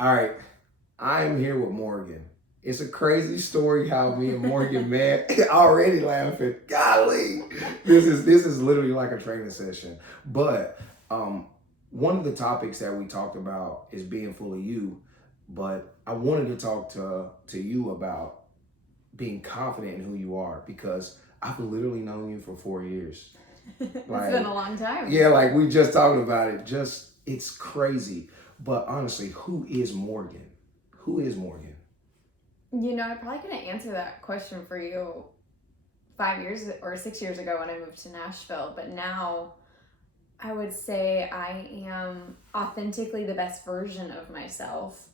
All right, I am here with Morgan. It's a crazy story how me and Morgan met. Already laughing. Golly, this is literally like a training session. But one of the topics that we talked about is being full of you. But I wanted to talk to you about being confident in who you are because I've literally known you for 4 years. It's been a long time. Yeah, like we just talked about it. Just it's crazy. But honestly, who is Morgan? Who is Morgan? I probably couldn't answer that question for you 5 years or 6 years ago when I moved to Nashville. But now I would say I am authentically the best version of myself.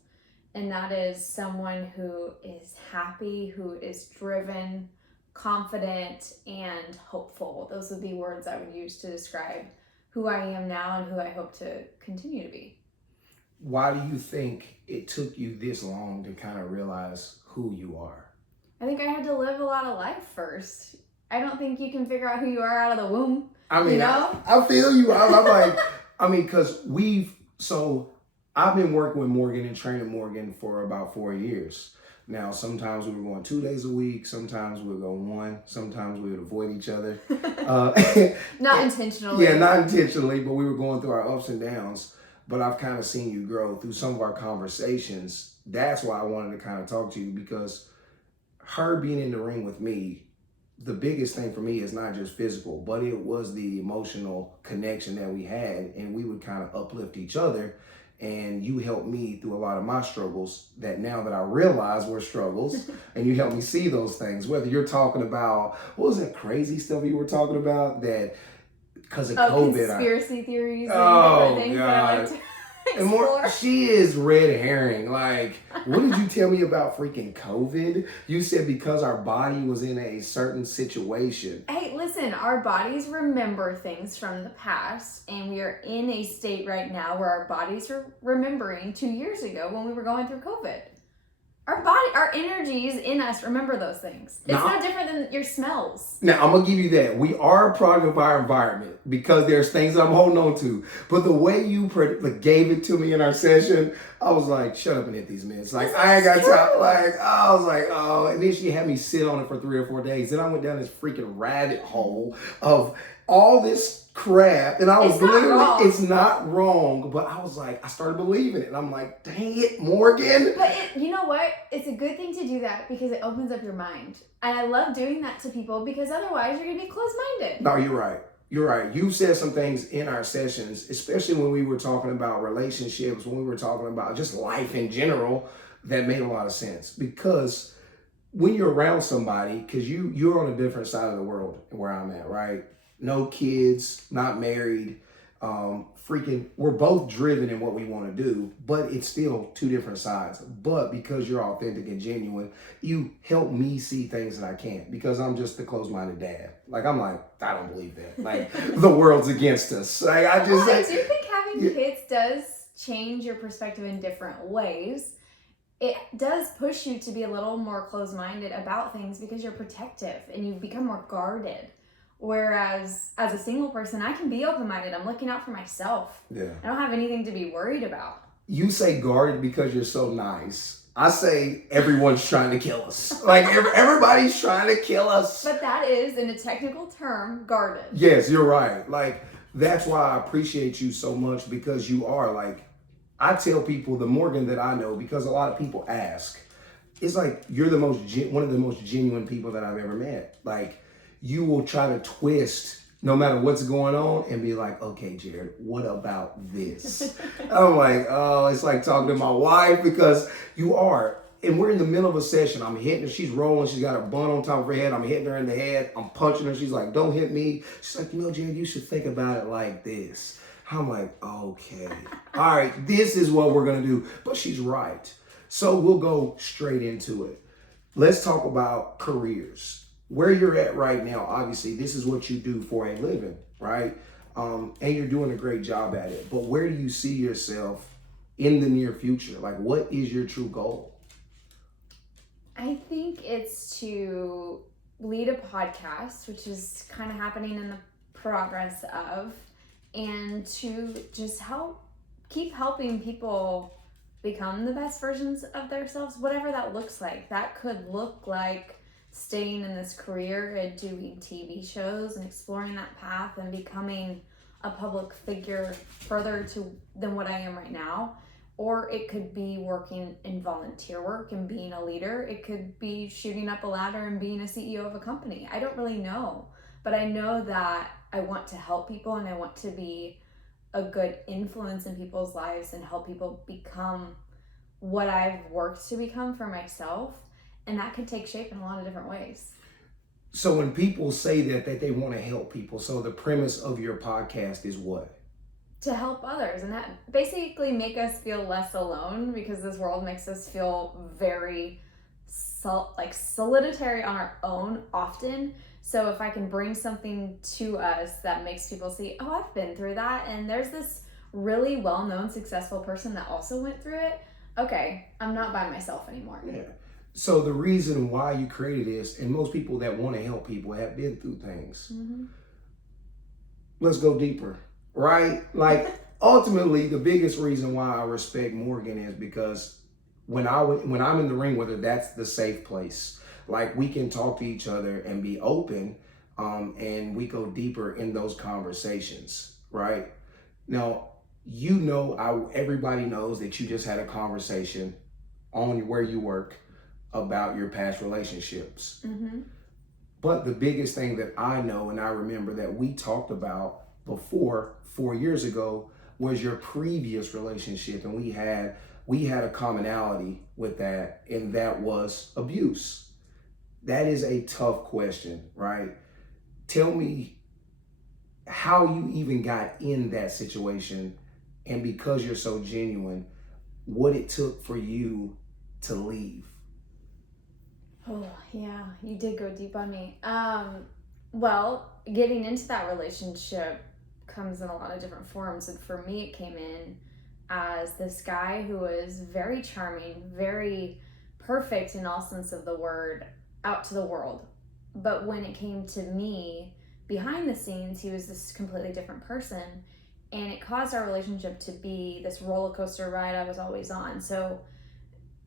And that is someone who is happy, who is driven, confident, and hopeful. Those would be words I would use to describe who I am now and who I hope to continue to be. Why do you think it took you this long to kind of realize who you are? I think I had to live a lot of life first. I don't think you can figure out who you are out of the womb. I mean, you know? I feel you. I'm like, because I've been working with Morgan and training Morgan for about 4 years. Now, sometimes we were going 2 days a week. Sometimes we would go one. Sometimes we would avoid each other. Not intentionally. Yeah, not intentionally, but we were going through our ups and downs. But I've kind of seen you grow through some of our conversations. That's why I wanted to kind of talk to you because her being in the ring with me, the biggest thing for me is not just physical, but it was the emotional connection that we had, and we would kind of uplift each other. And you helped me through a lot of my struggles that now that I realize were struggles, and you helped me see those things. Whether you're talking about, what was that crazy stuff you were talking about that because of COVID? Conspiracy theories and different things God. that I like to And more, she is red herring. Like, what did you tell me about freaking COVID? You said because our body was in a certain situation. Hey, listen, our bodies remember things from the past, and we are in a state right now where our bodies are remembering 2 years ago when we were going through COVID. Our energies in us remember those things. It's no different than your smells. Now, I'm going to give you that. We are a product of our environment because there's things that I'm holding on to. But the way you gave it to me in our session, I was like, shut up and hit these mints. Like, I ain't got time. Like, I was like, oh. And then she had me sit on it for 3 or 4 days. Then I went down this freaking rabbit hole of all this crap, and I was it's not wrong, but I was like, I started believing it, and I'm like, dang it, Morgan. But you know what? It's a good thing to do that because it opens up your mind, and I love doing that to people because otherwise you're gonna be closed-minded. No, you're right. You're right. You said some things in our sessions, especially when we were talking about relationships, when we were talking about just life in general, that made a lot of sense. Because when you're around somebody, because you're on a different side of the world where I'm at, right? No kids, not married, we're both driven in what we want to do, but it's still two different sides. But because you're authentic and genuine, you help me see things that I can't because I'm just the closed-minded dad. Like, I'm like, I don't believe that. Like, the world's against us. Like, I do think having kids does change your perspective in different ways. It does push you to be a little more closed-minded about things because you're protective and you become more guarded. Whereas as a single person, I can be open-minded. I'm looking out for myself. Yeah. I don't have anything to be worried about. You say guarded because you're so nice. I say everyone's trying to kill us. Like everybody's trying to kill us. But that is, in a technical term, guarded. Yes, you're right. Like, that's why I appreciate you so much because you are like, I tell people the Morgan that I know, because a lot of people ask, it's like you're one of the most genuine people that I've ever met. Like, you will try to twist no matter what's going on and be like, okay, Jarrod, what about this? I'm like, oh, it's like talking to my wife because you are. And we're in the middle of a session. I'm hitting her. She's rolling. She's got her bun on top of her head. I'm hitting her in the head. I'm punching her. She's like, don't hit me. She's like, Jarrod, you should think about it like this. I'm like, okay. All right, this is what we're going to do. But she's right. So we'll go straight into it. Let's talk about careers. Where you're at right now, obviously, this is what you do for a living, right? And you're doing a great job at it. But where do you see yourself in the near future? Like, what is your true goal? I think it's to lead a podcast, which is kind of happening in the progress of, and to just keep helping people become the best versions of themselves, whatever that looks like. That could look like staying in this career and doing TV shows and exploring that path and becoming a public figure further than what I am right now. Or it could be working in volunteer work and being a leader. It could be shooting up a ladder and being a CEO of a company. I don't really know. But I know that I want to help people and I want to be a good influence in people's lives and help people become what I've worked to become for myself. And that can take shape in a lot of different ways. So when people say that they want to help people, so the premise of your podcast is what? To help others, and that basically make us feel less alone, because this world makes us feel very solitary on our own often. So if I can bring something to us that makes people see, oh, I've been through that, and there's this really well-known successful person that also went through it, okay, I'm not by myself anymore. Yeah. So the reason why you created this, and most people that want to help people have been through things. Mm-hmm. Let's go deeper. Right? Like, ultimately, the biggest reason why I respect Morgan is because when I'm in the ring with her, that's the safe place. Like, we can talk to each other and be open, and we go deeper in those conversations, right? Now, everybody knows that you just had a conversation on where you work about your past relationships. Mm-hmm. But the biggest thing that I know and I remember that we talked about before 4 years ago was your previous relationship, and we had a commonality with that, and that was abuse. That is a tough question, right? Tell me how you even got in that situation, and because you're so genuine, what it took for you to leave. Oh, yeah, you did go deep on me. Well, getting into that relationship comes in a lot of different forms, and for me it came in as this guy who was very charming, very perfect in all sense of the word, out to the world. But when it came to me, behind the scenes, he was this completely different person, and it caused our relationship to be this roller coaster ride I was always on. So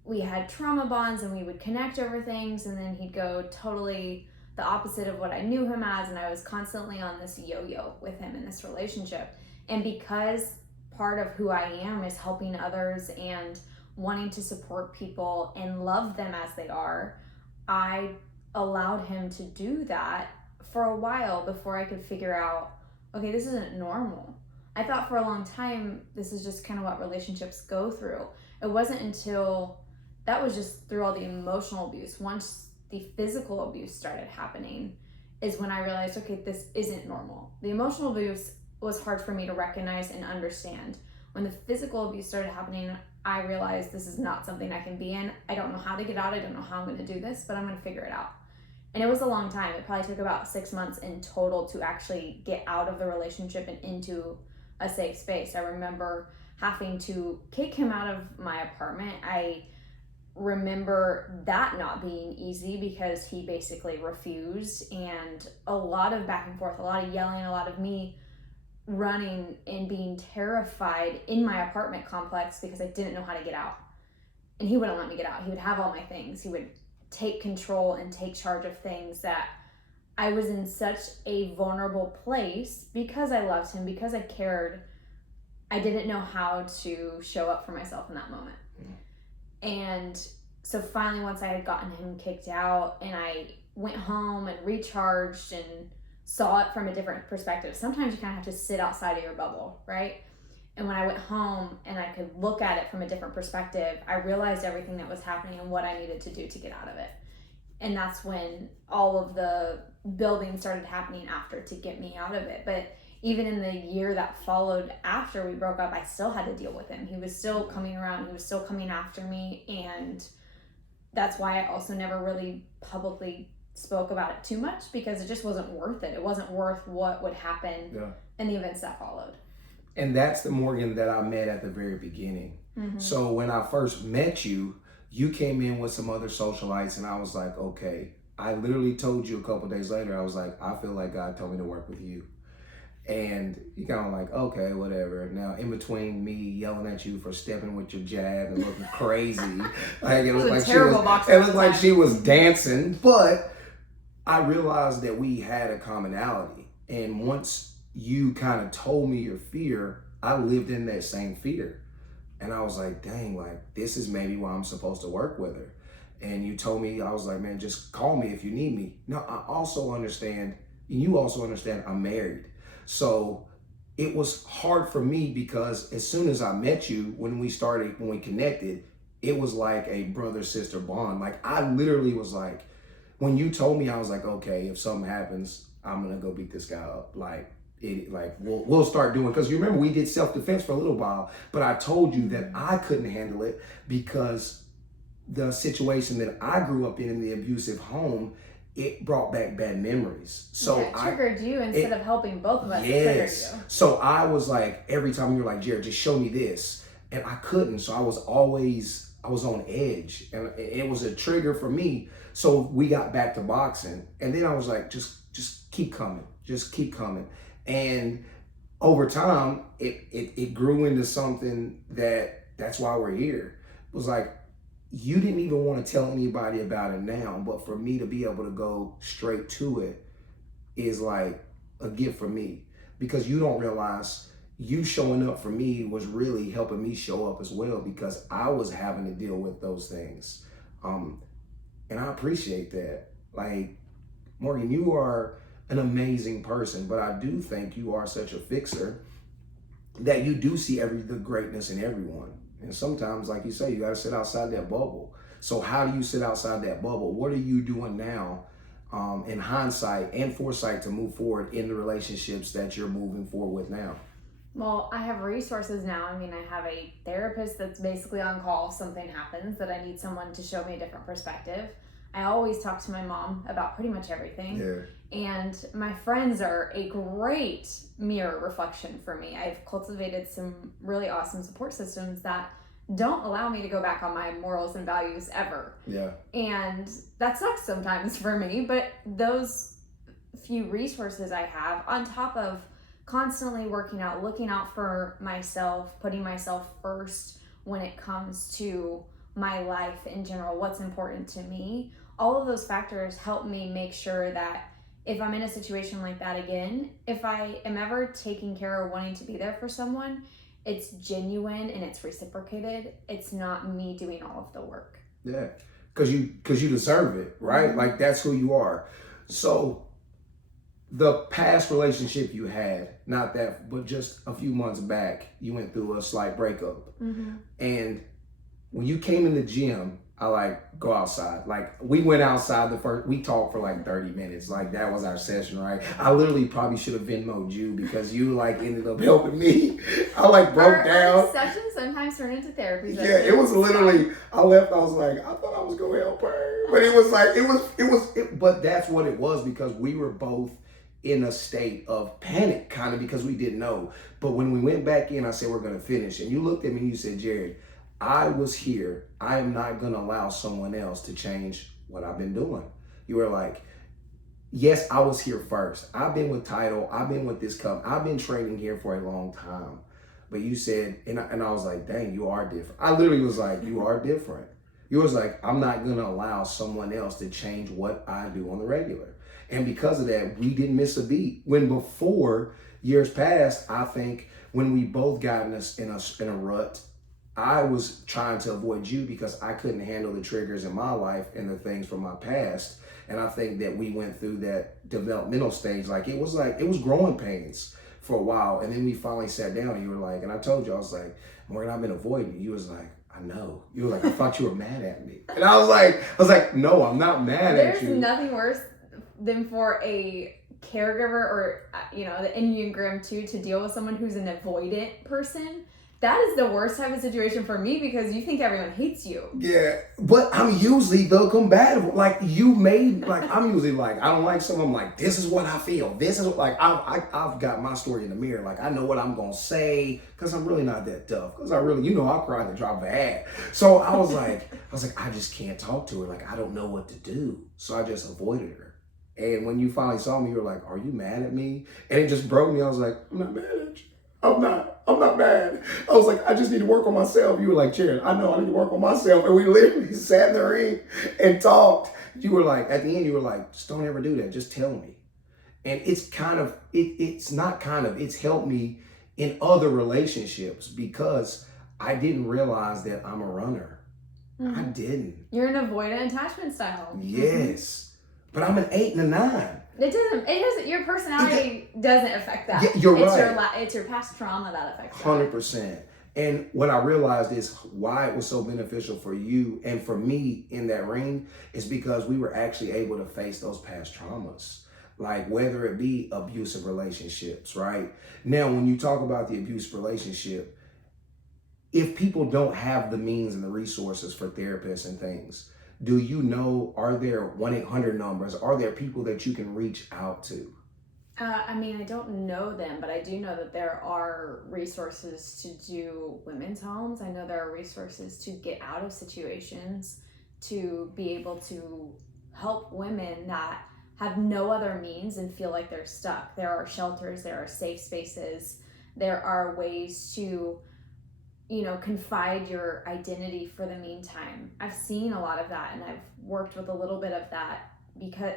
we had trauma bonds and we would connect over things, and then he'd go totally the opposite of what I knew him as, and I was constantly on this yo-yo with him in this relationship. And because part of who I am is helping others and wanting to support people and love them as they are, I allowed him to do that for a while before I could figure out, okay, this isn't normal. I thought for a long time this is just kind of what relationships go through. It wasn't until that was just through all the emotional abuse. Once the physical abuse started happening is when I realized, okay, this isn't normal. The emotional abuse was hard for me to recognize and understand. When the physical abuse started happening, I realized this is not something I can be in. I don't know how to get out. I don't know how I'm going to do this, but I'm going to figure it out. And it was a long time. It probably took about 6 months in total to actually get out of the relationship and into a safe space. I remember having to kick him out of my apartment. I remember that not being easy because he basically refused, and a lot of back and forth, a lot of yelling, a lot of me running and being terrified in my apartment complex because I didn't know how to get out. And he wouldn't let me get out. He would have all my things. He would take control and take charge of things that I was in such a vulnerable place because I loved him, because I cared. I didn't know how to show up for myself in that moment. And so finally, once I had gotten him kicked out and I went home and recharged and saw it from a different perspective. Sometimes you kind of have to sit outside of your bubble, right? And when I went home and I could look at it from a different perspective, I realized everything that was happening and what I needed to do to get out of it. And that's when all of the building started happening after to get me out of it. But even in the year that followed after we broke up, I still had to deal with him. He was still coming around. He was still coming after me. And that's why I also never really publicly spoke about it too much, because it just wasn't worth it. It wasn't worth what would happen in the events that followed. And that's the Morgan that I met at the very beginning. Mm-hmm. So when I first met you, you came in with some other socialites, and I was like, okay. I literally told you a couple days later, I was like, I feel like God told me to work with you. And you kind of like, okay, whatever. Now, in between me yelling at you for stepping with your jab and looking crazy, like it looked like she was dancing. But I realized that we had a commonality. And once you kind of told me your fear, I lived in that same fear. And I was like, dang, like this is maybe why I'm supposed to work with her. And you told me, I was like, man, just call me if you need me. Now, I also understand, and you also understand, I'm married. So it was hard for me because as soon as I met you, when we connected, it was like a brother-sister bond. Like I literally was like, when you told me, I was like, okay, if something happens, I'm gonna go beat this guy up. Like we'll start doing, because you remember we did self-defense for a little while, but I told you that I couldn't handle it because the situation that I grew up in the abusive home, it brought back bad memories. So it triggered you instead of helping both of us. Yes. Triggered you. So I was like, every time you were like, Jarrod, just show me this. And I couldn't. So I was on edge. And it was a trigger for me. So we got back to boxing. And then I was like, just keep coming. Just keep coming. And over time, it grew into something that's why we're here. It was like, you didn't even want to tell anybody about it now, but for me to be able to go straight to it is like a gift for me, because you don't realize you showing up for me was really helping me show up as well, because I was having to deal with those things. And I appreciate that. Like, Morgan, you are an amazing person, but I do think you are such a fixer that you do see the greatness in everyone. And sometimes, like you say, you got to sit outside that bubble. So how do you sit outside that bubble? What are you doing now in hindsight and foresight to move forward in the relationships that you're moving forward with now? Well, I have resources now. I mean, I have a therapist that's basically on call if something happens that I need someone to show me a different perspective. I always talk to my mom about pretty much everything. Yeah. And my friends are a great mirror reflection for me. I've cultivated some really awesome support systems that don't allow me to go back on my morals and values ever. Yeah. And that sucks sometimes for me, but those few resources I have, on top of constantly working out, looking out for myself, putting myself first when it comes to my life in general, what's important to me, all of those factors help me make sure that if I'm in a situation like that again, if I am ever taking care or wanting to be there for someone, it's genuine and it's reciprocated. It's not me doing all of the work. Yeah, because you deserve it, right? Mm-hmm. Like that's who you are. So the past relationship you had, not that, but just a few months back, you went through a slight breakup. Mm-hmm. And when you came in the gym, I like go outside. Like we went outside we talked for like 30 minutes. Like that was our session, right? I literally probably should have Venmo'd you because you like ended up helping me. I like broke down. Our sessions sometimes turn into therapy. Yeah, it was literally, I left, I was like, I thought I was going to help her. But it was like, but that's what it was, because we were both in a state of panic kind of because we didn't know. But when we went back in, I said, we're going to finish. And you looked at me and you said, Jarrod, I was here. I am not going to allow someone else to change what I've been doing. You were like, yes, I was here first. I've been with Title. I've been with this company. I've been training here for a long time. But you said, and I was like, dang, you are different. I literally was like, you are different. You was like, I'm not going to allow someone else to change what I do on the regular. And because of that, we didn't miss a beat. When before, years past, I think when we both got in a rut, I was trying to avoid you because I couldn't handle the triggers in my life and the things from my past. And I think that we went through that developmental stage. Like it was growing pains for a while. And then we finally sat down and you were like, and I told you, I was like, Morgan, I've been avoiding you. You was like, I know. You were like, I thought you were mad at me. And I was like, no, I'm not mad at you. There's nothing worse than for a caregiver or, the Enneagram 2 to deal with someone who's an avoidant person. That is the worst type of situation for me because you think everyone hates you. Yeah, but I'm usually the combative. Like I'm usually like, I don't like someone. I'm like, this is what I feel. This is like, I've got my story in the mirror. Like I know what I'm gonna say because I'm really not that tough. Because I really, I'll cry in the drop of a hat. So I was like, I just can't talk to her. Like I don't know what to do. So I just avoided her. And when you finally saw me, you were like, "Are you mad at me?" And it just broke me. I was like, "I'm not mad at you. I'm not mad." I was like, "I just need to work on myself." You were like, "Jarrod, I know I need to work on myself." And we literally sat in the ring and talked. You were like, at the end, you were like, "Just don't ever do that. Just tell me." And it's kind of, it's not kind of, it's helped me in other relationships because I didn't realize that I'm a runner. I didn't. You're an avoidant attachment style. Yes. But I'm an 8 and a 9. It doesn't, your personality doesn't affect that. Yeah, you're right. It's your past trauma that affects that. 100%. And what I realized is why it was so beneficial for you and for me in that ring is because we were actually able to face those past traumas. Like whether it be abusive relationships, right? Now, when you talk about the abusive relationship, if people don't have the means and the resources for therapists and things, do you know, are there 1-800 numbers? Are there people that you can reach out to? I mean, I don't know them, but I do know that there are resources to do women's homes. I know there are resources to get out of situations, to be able to help women that have no other means and feel like they're stuck. There are shelters, there are safe spaces, there are ways to, confide your identity for the meantime. I've seen a lot of that, and I've worked with a little bit of that because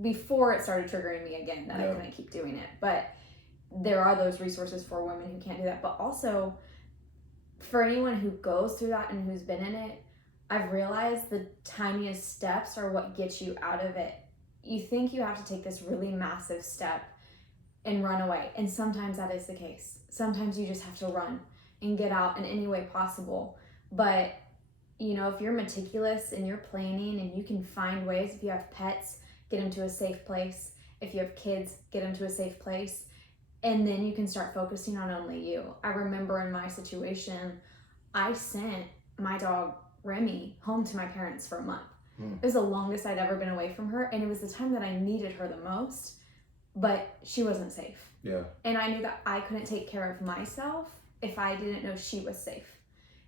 before it started triggering me again that I couldn't keep doing it. But there are those resources for women who can't do that. But also for anyone who goes through that and who's been in it, I've realized the tiniest steps are what get you out of it. You think you have to take this really massive step and run away. And sometimes that is the case. Sometimes you just have to run and get out in any way possible. But, if you're meticulous and you're planning and you can find ways, if you have pets, get them to a safe place. If you have kids, get them to a safe place. And then you can start focusing on only you. I remember in my situation, I sent my dog Remy home to my parents for a month. It was the longest I'd ever been away from her. And it was the time that I needed her the most, but she wasn't safe. Yeah. And I knew that I couldn't take care of myself if I didn't know she was safe.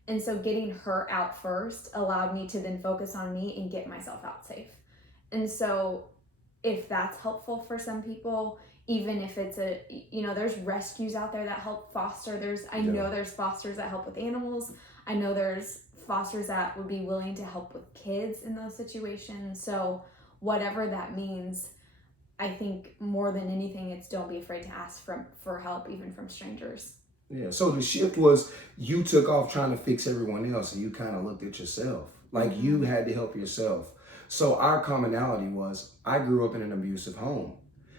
And so getting her out first allowed me to then focus on me and get myself out safe. And so if that's helpful for some people, even if it's there's rescues out there that help foster. I know there's fosters that help with animals. I know there's fosters that would be willing to help with kids in those situations. So whatever that means, I think more than anything, it's don't be afraid to ask for help, even from strangers. Yeah, so the shift was you took off trying to fix everyone else and you kind of looked at yourself. Like you had to help yourself. So our commonality was I grew up in an abusive home.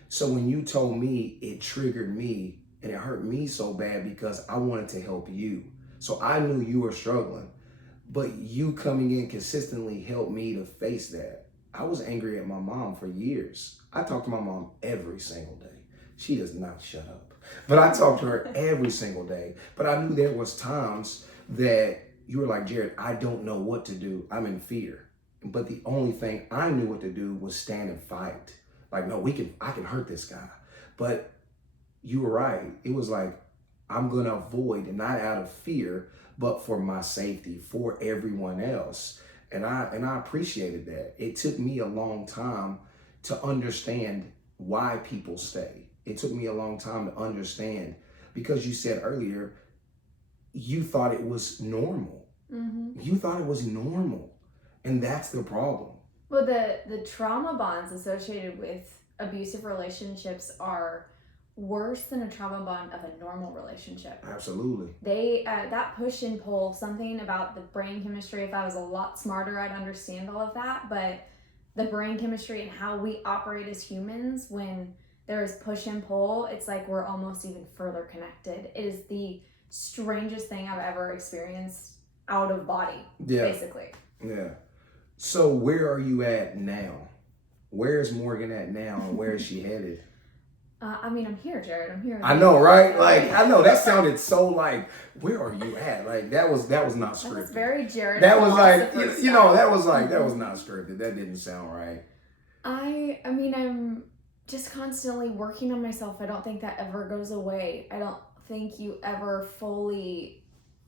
So when you told me, it triggered me and it hurt me so bad because I wanted to help you. So I knew you were struggling, but you coming in consistently helped me to face that. I was angry at my mom for years. I talked to my mom every single day. She does not shut up. But I talked to her every single day. But I knew there was times that you were like, Jarrod, I don't know what to do. I'm in fear. But the only thing I knew what to do was stand and fight. Like, no, I can hurt this guy. But you were right. It was like, I'm going to avoid, and not out of fear, but for my safety, for everyone else. And I appreciated that. It took me a long time to understand why people stay. It took me a long time to understand because you said earlier, you thought it was normal. Mm-hmm. You thought it was normal. And that's the problem. Well, the trauma bonds associated with abusive relationships are worse than a trauma bond of a normal relationship. Absolutely. They that push and pull, something about the brain chemistry. If I was a lot smarter, I'd understand all of that. But the brain chemistry and how we operate as humans, when there is push and pull, it's like we're almost even further connected. It is the strangest thing I've ever experienced out of body, basically. Yeah. So where are you at now? Where is Morgan at now, and where is she headed? I'm here, Jarrod. I'm here. I know, right? Like, I know that sounded so like, where are you at? Like, that was not scripted. That was very Jarrod. That was like, that was not scripted. That didn't sound right. I mean, I'm just constantly working on myself. I don't think that ever goes away. I don't think you ever fully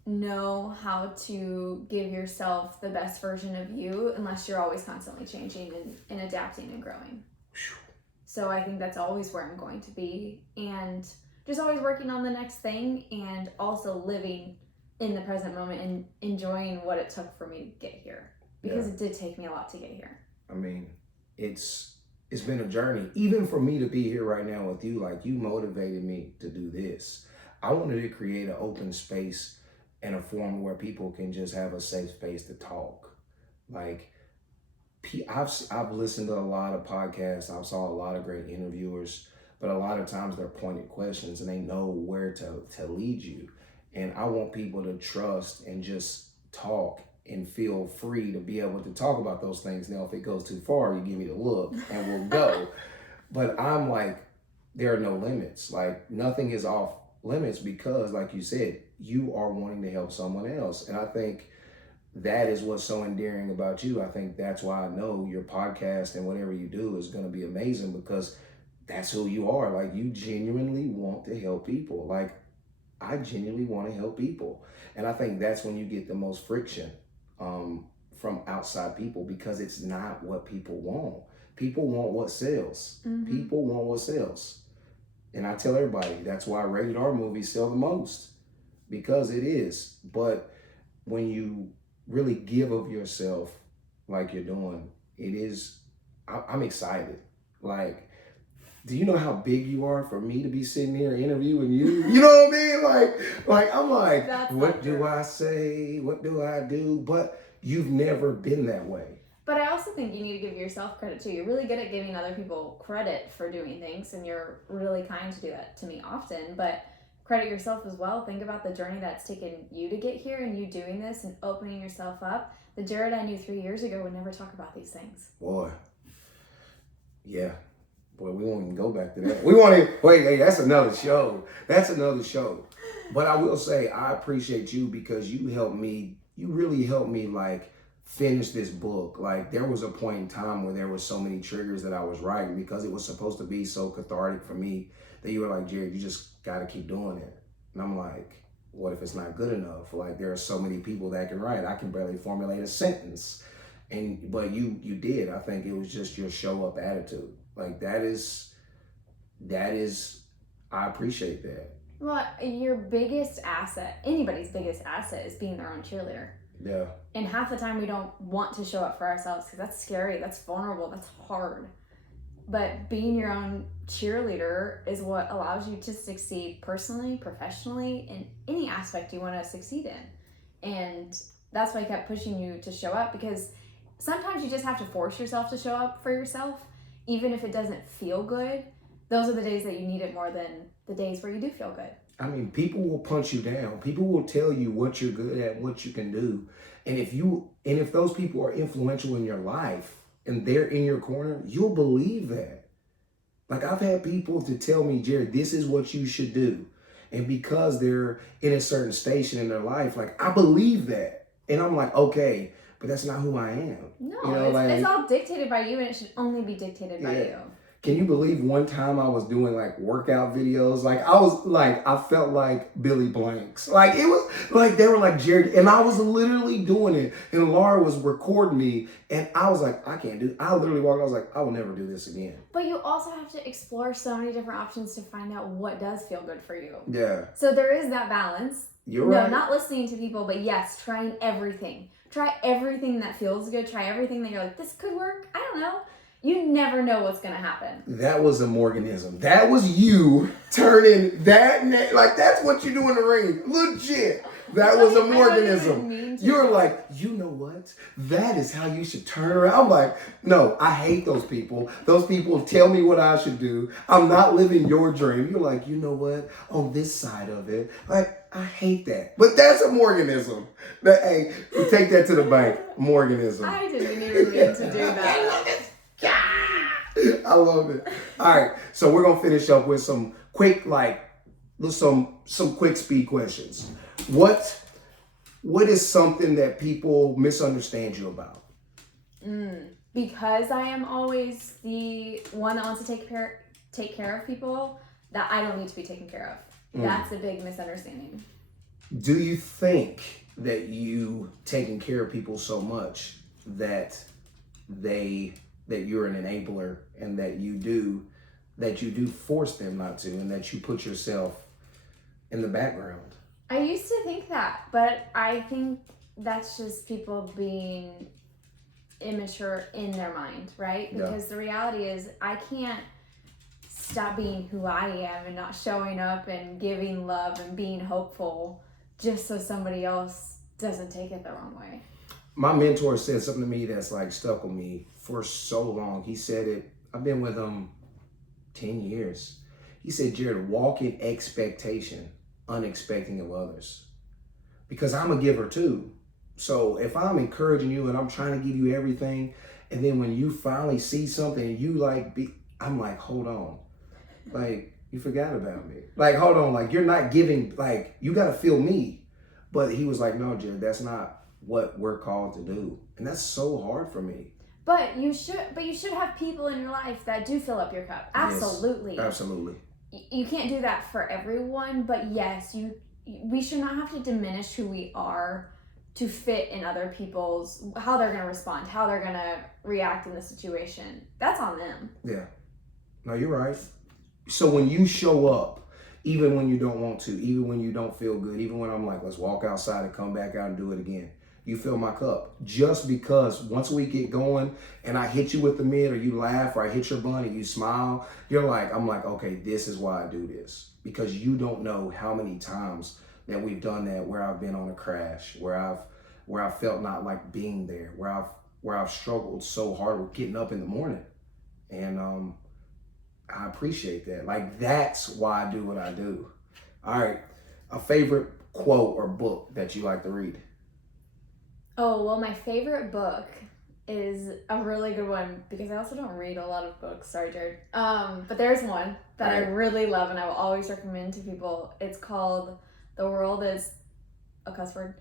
know how to give yourself the best version of you unless you're always constantly changing and adapting and growing. So I think that's always where I'm going to be, and just always working on the next thing, and also living in the present moment and enjoying what it took for me to get here, because it did take me a lot to get here. I mean, it's been a journey. Even for me to be here right now with you, like, you motivated me to do this. I wanted to create an open space and a forum where people can just have a safe space to talk. Like, I've listened to a lot of podcasts. I saw a lot of great interviewers, but a lot of times they're pointed questions and they know where to lead you. And I want people to trust and just talk and feel free to be able to talk about those things. Now, if it goes too far, you give me the look and we'll go. But I'm like, there are no limits. Like, nothing is off limits, because like you said, you are wanting to help someone else. And I think that is what's so endearing about you. I think that's why I know your podcast and whatever you do is going to be amazing, because that's who you are. Like, you genuinely want to help people. Like, I genuinely want to help people. And I think that's when you get the most friction from outside people, because it's not what people want. People want what sells. Mm-hmm. People want what sells. And I tell everybody, that's why rated R movies sell the most, because it is. But when you really give of yourself like you're doing, it is, I'm excited. Like, do you know how big you are for me to be sitting here interviewing you? You know what I mean? Like I'm like, that's what do I say? What do I do? But you've never been that way. But I also think you need to give yourself credit too. You're really good at giving other people credit for doing things, and you're really kind to do that to me often. But credit yourself as well. Think about the journey that's taken you to get here, and you doing this and opening yourself up. The Jarrod I knew 3 years ago would never talk about these things. Boy. Yeah. Boy, we won't even go back to that. We want to, wait, hey, that's another show. That's another show. But I will say, I appreciate you, because you really helped me, like, finish this book. Like, there was a point in time where there were so many triggers that I was writing, because it was supposed to be so cathartic for me, that you were like, Jarrod, you just got to keep doing it. And I'm like, what if it's not good enough? Like, there are so many people that can write. I can barely formulate a sentence. But you did. I think it was just your show up attitude. Like, that is, I appreciate that. Well, your biggest asset, anybody's biggest asset, is being their own cheerleader. Yeah. And half the time we don't want to show up for ourselves, because that's scary, that's vulnerable, that's hard. But being your own cheerleader is what allows you to succeed personally, professionally, in any aspect you want to succeed in. And that's why I kept pushing you to show up, because sometimes you just have to force yourself to show up for yourself, even if it doesn't feel good. Those are the days that you need it more than the days where you do feel good. I mean, people will punch you down. People will tell you what you're good at, what you can do. And if those people are influential in your life and they're in your corner, you'll believe that. Like, I've had people to tell me, Jarrod, this is what you should do. And because they're in a certain station in their life, like, I believe that. And I'm like, okay, but that's not who I am. No, it's all dictated by you, and it should only be dictated by you. Can you believe one time I was doing, like, workout videos? Like, I felt like Billy Blanks. Like, it was like, they were like, Jarrod, and I was literally doing it. And Laura was recording me, and I was like, I can't do it. I literally walked, I was like, I will never do this again. But you also have to explore so many different options to find out what does feel good for you. Yeah. So there is that balance. You're right. No, not listening to people, but yes, trying everything. Try everything that feels good. Try everything that you're like, this could work. I don't know. You never know what's going to happen. That was a Morganism. That was you turning that, like, that's what you do in the ring. Legit. That was a Morganism. You're like, you know what? That is how you should turn around. I'm like, no, I hate those people. Those people tell me what I should do. I'm not living your dream. You're like, you know what? On this side of it, like, I hate that. But that's a Morganism. Hey, take that to the bank. Morganism. I didn't even mean to do that. I love it. All right, so we're gonna finish up with some quick, some quick speed questions. What is something that people misunderstand you about? Because I am always the one that wants to take care of people, that I don't need to be taken care of. That's a big misunderstanding. Do you think that you taking care of people so much that they that you're an enabler and that you do force them not to, and that you put yourself in the background. I used to think that, but I think that's just people being immature in their mind, right? Because the reality is I can't stop being who I am and not showing up and giving love and being hopeful just so somebody else doesn't take it the wrong way. My mentor said something to me that's like stuck with me for so long. He said it, I've been with him 10 years. He said, Jarrod, walk in expectation, unexpecting of others. Because I'm a giver too. So if I'm encouraging you and I'm trying to give you everything, and then when you finally see something and you I'm like, hold on. Like, you forgot about me. Like, hold on. Like, you're not giving, like, you got to feel me. But he was like, no, Jarrod, that's not what we're called to do. And that's so hard for me. But you should have people in your life that do fill up your cup. Absolutely. Yes, absolutely. You can't do that for everyone, but yes, we should not have to diminish who we are to fit in other people's, how they're going to respond, how they're going to react in the situation. That's on them. Yeah. No, you're right. So when you show up, even when you don't want to, even when you don't feel good, even when I'm like, let's walk outside and come back out and do it again, you fill my cup. Just because once we get going and I hit you with the mid, or you laugh, or I hit your bun and you smile, I'm like, okay, this is why I do this. Because you don't know how many times that we've done that, where I've been on a crash, where I've felt not like being there, where I've struggled so hard with getting up in the morning. And I appreciate that. Like, that's why I do what I do. All right. A favorite quote or book that you like to read? Oh, well, my favorite book is a really good one, because I also don't read a lot of books. Sorry, Jarrod. But there's one that I really love and I will always recommend to people. It's called The World is a Cuss Word,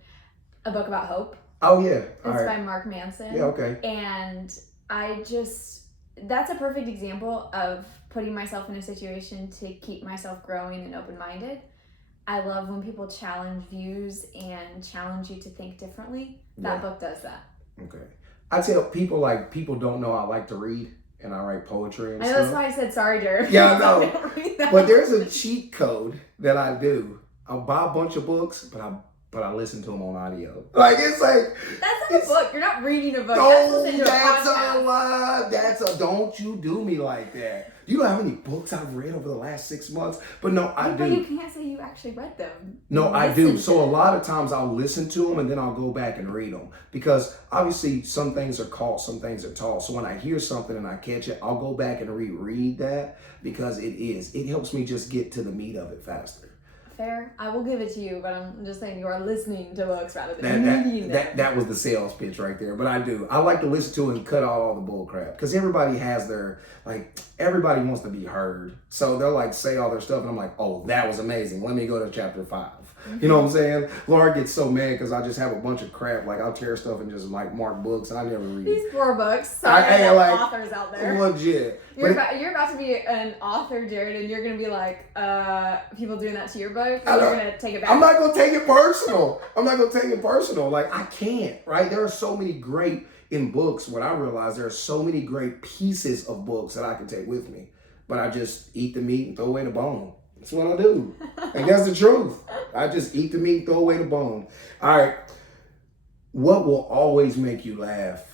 a book about hope. Oh, yeah. It's by Mark Manson. Yeah, okay. And that's a perfect example of putting myself in a situation to keep myself growing and open-minded. I love when people challenge views and challenge you to think differently. That book does that. Okay. I tell people, people don't know I like to read and I write poetry and I know, stuff. that's why I said sorry, Jarrod. Yeah, I know. But there's a cheat code that I do. I'll buy a bunch of books, but I listen to them on audio. It's like, that's not a book. You're not reading a book. That's a lie. Don't you do me like that. Do you know how many books I've read over the last 6 months? But no, I do. But you can't say you actually read them. No, I do. So a lot of times I'll listen to them and then I'll go back and read them. Because obviously some things are caught, some things are taught. So when I hear something and I catch it, I'll go back and reread that, because it helps me just get to the meat of it faster. Fair. I will give it to you, but I'm just saying you are listening to books rather than reading them. That was the sales pitch right there. But I do. I like to listen to it and cut out all the bull crap. Because everybody has everybody wants to be heard. So they'll say all their stuff and I'm like, oh, that was amazing. Let me go to chapter 5. You know what I'm saying? Laura gets so mad because I just have a bunch of crap. I'll tear stuff and just mark books and I never read. These poor books. Sorry, authors out there. Legit. You're about to be an author, Jarrod, and you're going to be people doing that to your book, and you're going to take it back. I'm not going to take it personal. I can't, right? There are so many great, in books, what I realize, there are so many great pieces of books that I can take with me. But I just eat the meat and throw away the bone. That's what I do. And that's the truth. I just eat the meat, throw away the bone. All right. What will always make you laugh?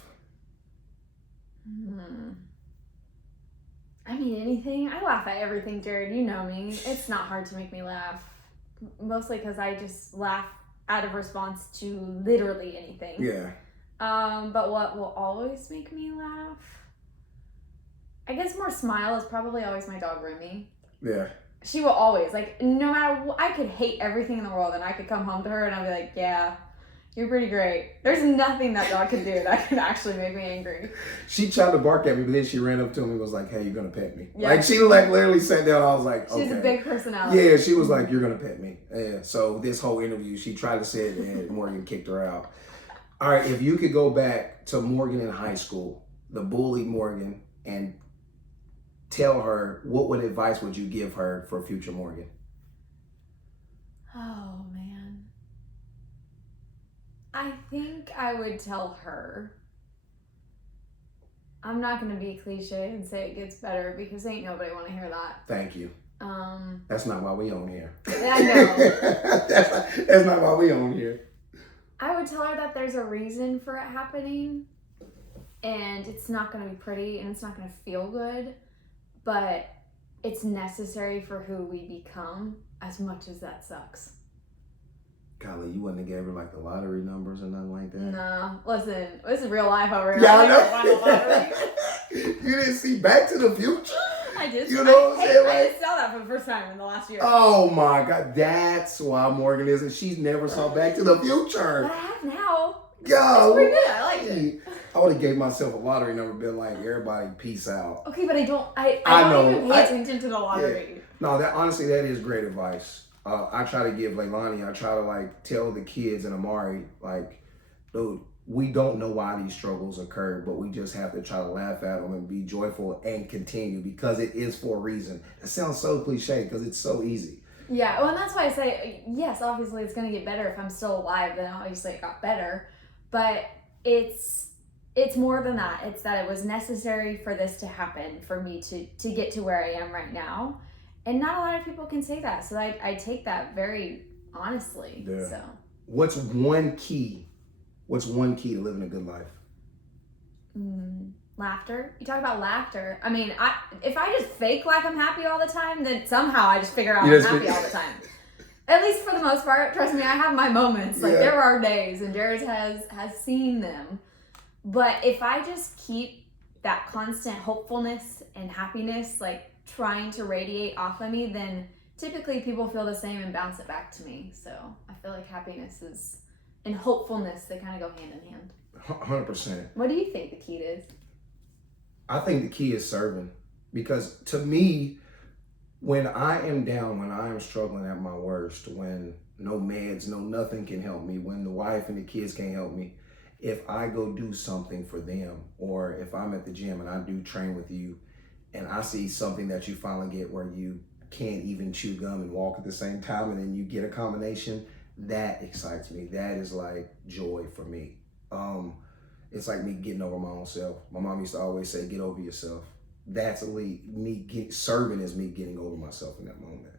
I mean, anything. I laugh at everything, Jarrod. You know me. It's not hard to make me laugh. Mostly because I just laugh out of response to literally anything. Yeah. But what will always make me laugh? I guess more smile is probably always my dog, Remy. Yeah. She will always, no matter what, I could hate everything in the world and I could come home to her and I'll be like, yeah, you're pretty great. There's nothing that dog can do that can actually make me angry. She tried to bark at me, but then she ran up to me and was like, hey, you're going to pet me. Yeah. She literally sat down. I was like, okay. She's a big personality. Yeah, she was like, you're going to pet me. Yeah. So this whole interview, she tried to say it and Morgan kicked her out. All right, if you could go back to Morgan in high school, the bullied Morgan, and tell her, what advice would you give her for future Morgan? Oh, man. I think I would tell her, I'm not going to be cliche and say it gets better because ain't nobody want to hear that. Thank you. That's not why we on here. I know. that's not why we on here. I would tell her that there's a reason for it happening, and it's not going to be pretty, and it's not going to feel good, but it's necessary for who we become, as much as that sucks. Golly, you wouldn't have gave her like the lottery numbers or nothing like that? No, listen, this is real life over here. Yeah, I I know. know. You didn't see Back to the Future? I did. You know what I'm saying? I just saw that for the first time in the last year. Oh my God, that's why Morgan isn't. She's never saw Back to the Future. But I have now. Yo, it's pretty good. I liked it. I would have gave myself a lottery number, been like, everybody, peace out. Okay, but I don't know. even pay attention to the lottery. Yeah. No, that honestly, that is great advice. I try to give Leilani, I try to like tell the kids and Amari, like, dude, we don't know why these struggles occur, but we just have to try to laugh at them and be joyful and continue because it is for a reason. That sounds so cliche because it's so easy. Yeah, well, and that's why I say, yes, obviously it's going to get better if I'm still alive, then obviously it got better. But it's more than that. It's that it was necessary for this to happen, for me to get to where I am right now. And not a lot of people can say that. So I take that very honestly. Yeah. So What's one key to living a good life? Laughter. You talk about laughter. I mean, if I just fake like I'm happy all the time, then somehow I just figure out I'm happy all the time. At least for the most part. Trust me, I have my moments. Like there are days, and Jarrod has seen them. But if I just keep that constant hopefulness and happiness, like trying to radiate off of me, then typically people feel the same and bounce it back to me. So I feel like happiness and hopefulness, they kind of go hand in hand. 100%. What do you think the key is? I think the key is serving, because to me, when I am down, when I am struggling at my worst, when no meds, no nothing can help me, when the wife and the kids can't help me, if I go do something for them, or if I'm at the gym and I do train with you and I see something that you finally get where you can't even chew gum and walk at the same time, and then you get a combination, that excites me. That is like joy for me. It's like me getting over my own self. My mom used to always say, get over yourself. That's serving is me getting over myself in that moment.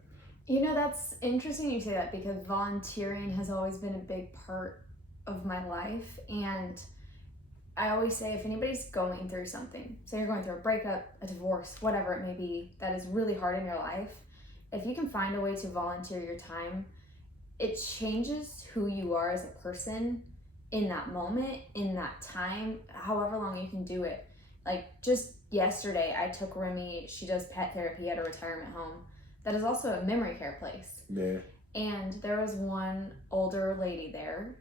You know, that's interesting you say that, because volunteering has always been a big part of my life. And I always say, if anybody's going through something, say you're going through a breakup, a divorce, whatever it may be, that is really hard in your life, if you can find a way to volunteer your time, it changes who you are as a person in that moment, in that time, however long you can do it. Like just yesterday, I took Remy, she does pet therapy at a retirement home that is also a memory care place. Yeah. And there was one older lady there.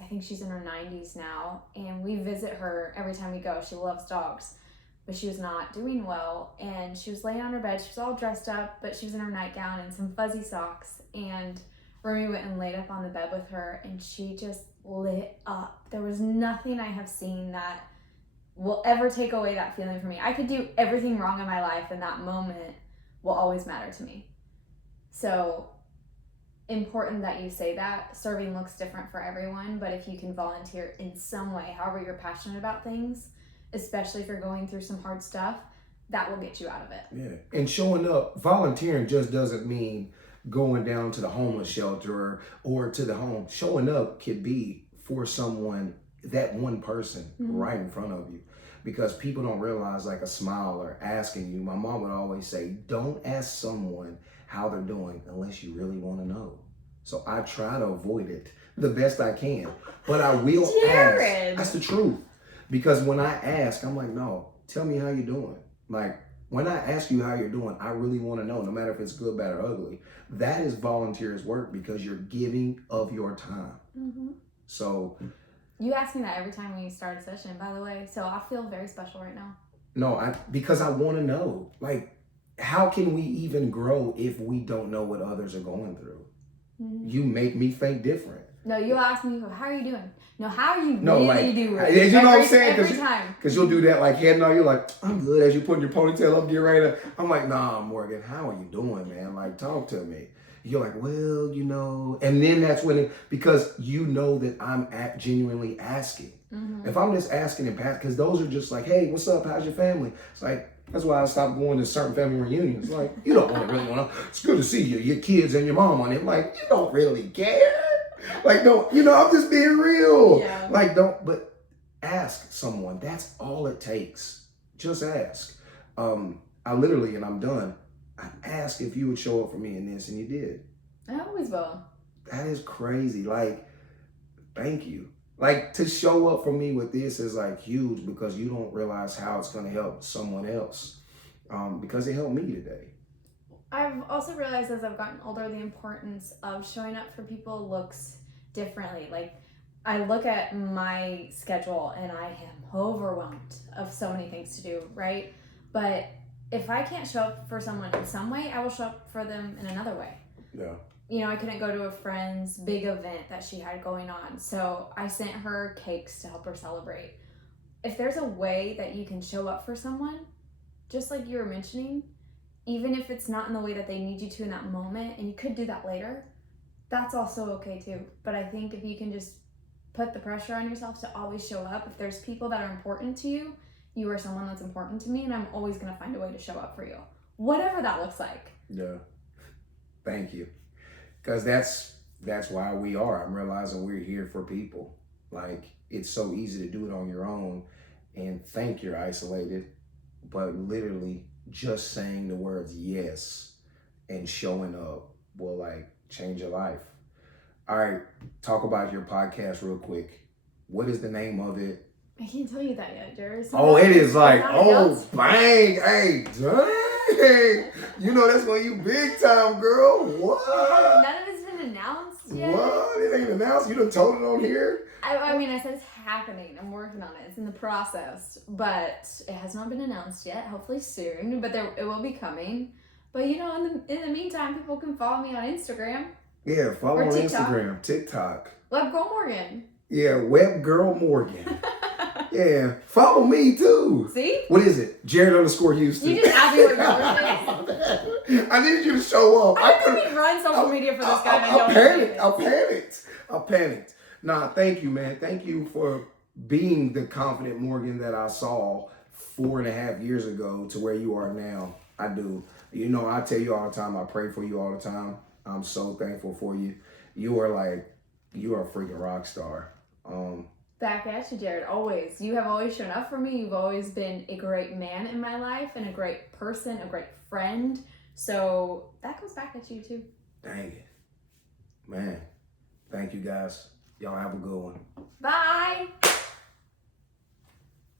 I think she's in her 90s now, and we visit her every time we go. She loves dogs, but she was not doing well, and she was laying on her bed. She was all dressed up, but she was in her nightgown and some fuzzy socks, and Remy went and laid up on the bed with her, and she just lit up. There was nothing I have seen that will ever take away that feeling from me. I could do everything wrong in my life, and that moment will always matter to me. So important that you say that. Serving looks different for everyone, but if you can volunteer in some way, however you're passionate about things, especially if you're going through some hard stuff, that will get you out of it. Yeah. And showing up, volunteering just doesn't mean going down to the homeless shelter or to the home. Showing up could be for someone, that one person right in front of you, because people don't realize, like a smile or asking you. My mom would always say, don't ask someone how they're doing unless you really want to know. So I try to avoid it the best I can, but I will Jarrod. ask. That's the truth. Because when I ask, I'm like, no, tell me how you're doing. Like, when I ask you how you're doing, I really want to know, no matter if it's good, bad, or ugly. That is volunteers work, because you're giving of your time. Mm-hmm. So you ask me that every time we start a session, by the way, so I feel very special right now. No, because I want to know, like, how can we even grow if we don't know what others are going through? Mm-hmm. You make me think different. No, you ask me, how are you doing? No, how are you really doing? You know what I'm saying? Every time. Because you'll do that, like, head nod, you're like, I'm good, as you're putting your ponytail up, get ready to, I'm like, nah, Morgan, how are you doing, man? Like, talk to me. you're like, well, you know, and then that's when because you know that I'm genuinely asking. Mm-hmm. If I'm just asking and pass, because those are just like, hey, what's up? How's your family? It's like, that's why I stopped going to certain family reunions. Like, you don't really want to, it's good to see you, your kids and your mom on it. Like, you don't really care. Like, don't, you know, I'm just being real. Yeah. Like, don't, but ask someone. That's all it takes. Just ask. I literally, and I'm done, I asked if you would show up for me in this, and you did. I always will. That is crazy. Like, thank you. Like, to show up for me with this is like huge because you don't realize how it's going to help someone else. Because it helped me today. I've also realized as I've gotten older the importance of showing up for people looks differently. Like, I look at my schedule and I am overwhelmed of so many things to do, right? But if I can't show up for someone in some way, I will show up for them in another way. Yeah. You know, I couldn't go to a friend's big event that she had going on, so I sent her cakes to help her celebrate. If there's a way that you can show up for someone, just like you were mentioning, even if it's not in the way that they need you to in that moment, and you could do that later, that's also okay too. But I think if you can just put the pressure on yourself to always show up, if there's people that are important to you, you are someone that's important to me, and I'm always going to find a way to show up for you. Whatever that looks like. Yeah. Thank you. Because that's why we are. I'm realizing we're here for people. Like, it's so easy to do it on your own and think you're isolated, but literally just saying the words yes and showing up will like change your life. All right, talk about your podcast real quick. What is the name of it? I can't tell you that yet, Jarrod. Oh, it is like, oh, bang, hey, dang. You know that's when you big time, girl. What? None of it's been announced yet. What? It ain't announced? You done told it on here? I mean, I said it's happening. I'm working on it. It's in the process. But it has not been announced yet. Hopefully soon. But it will be coming. But, you know, in the meantime, people can follow me on Instagram. Yeah, follow Or on TikTok. Instagram, TikTok. Web Girl Morgan. Yeah, Web Girl Morgan. Yeah, follow me too. See? What is it? Jarrod_Houston. You just asked me what your name is. I need you to show up. I couldn't even run social media for this guy. I panicked. Nah, thank you, man. Thank you for being the confident Morgan that I saw 4.5 years ago to where you are now. I do. You know, I tell you all the time, I pray for you all the time. I'm so thankful for you. You are a freaking rock star. Back at you, Jarrod. Always. You have always shown up for me. You've always been a great man in my life and a great person, a great friend. So that goes back at you too. Dang it. Man. Thank you guys. Y'all have a good one. Bye.